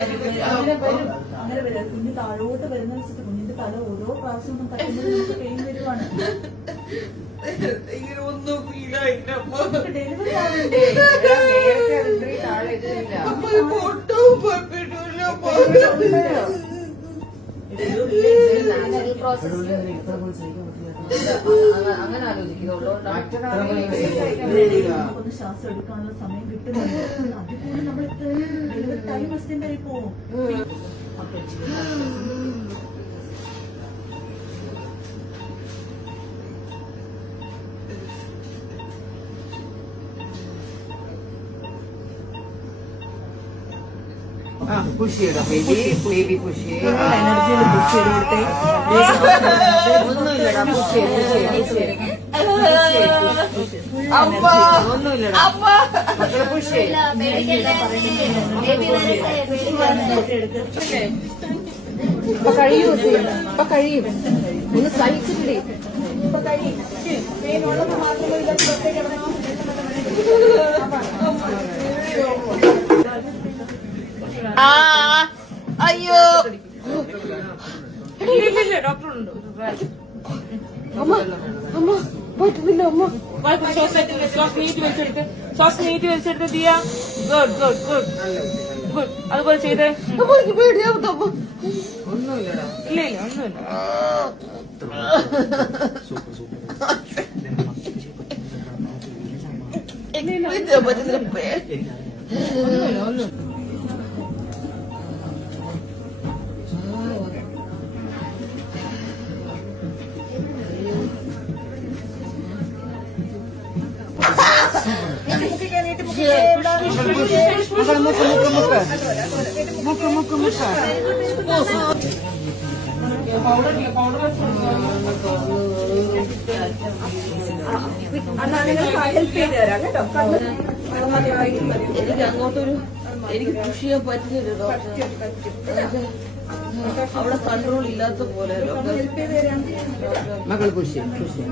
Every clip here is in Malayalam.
അങ്ങനെ വരും അങ്ങനെ വരും. കുഞ്ഞ് താഴോട്ട് വരുന്നതനുസരിച്ച് കുഞ്ഞിന്റെ തല ഓരോ പ്രാവശ്യം തട്ടുമ്പോൾ നമുക്ക് പെയിൻ വരുവാണ്. ഡെലിവറി ആവണ്ടേ? താഴെ നാച്ചുറൽ അങ്ങനെ ആലോചിക്കുന്നുള്ളൂ. നമുക്കൊന്ന് ശ്വാസം എടുക്കാനുള്ള സമയം കിട്ടുന്നുണ്ട്. അതുപോലെ നമ്മൾ ടൈം എക്സ്റ്റെൻഡ് ആയി പോകും പുഷ് ചെയ്തോ ബേബി ബേബി പുഷ്. ചെയ്യും എനർജിയിൽ പുഷ് ചെയ്ത് കൊടുത്തേ ഒന്നുമില്ലടാ പുഷ്. ഒന്നുമില്ലടാ. മക്കളെ പുഷ്. ഇപ്പൊ കഴിയൂ ഇപ്പൊ കഴിയും. ഒന്ന് സഹിച്ചിട്ടില്ലേ? ഇപ്പൊ കഴിയും. അമ്മ അമ്മ പറ്റുന്നില്ല അമ്മ? ശ്വാസം നീട്ടി വലിച്ചെടുത്ത് ശ്വാസം നീട്ടി വലിച്ചെടുത്ത് Diya good good good good അതുപോലെ ചെയ്തേ. ഒന്നുമില്ലടാ. ഇല്ല ഇല്ല ഒന്നുമില്ല. എനിക്ക് പറ്റുന്നില്ല മുക്ക് മുക്ക് മുക്ക് മുക്ക് എനിക്ക് അങ്ങോട്ടൊരു എനിക്ക് പുഷ് ചെയ്യാൻ പറ്റുന്നില്ല ഡോക്ടർ അവിടെ കൺട്രോൾ ഇല്ലാത്ത പോലെ മകൾ പുഷ് പുഷ്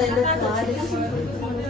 എന്റെ കാൽ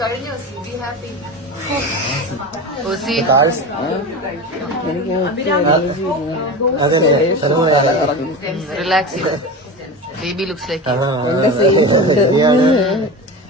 കഴിഞ്ഞു be happy looks like you. ശരിയാണ്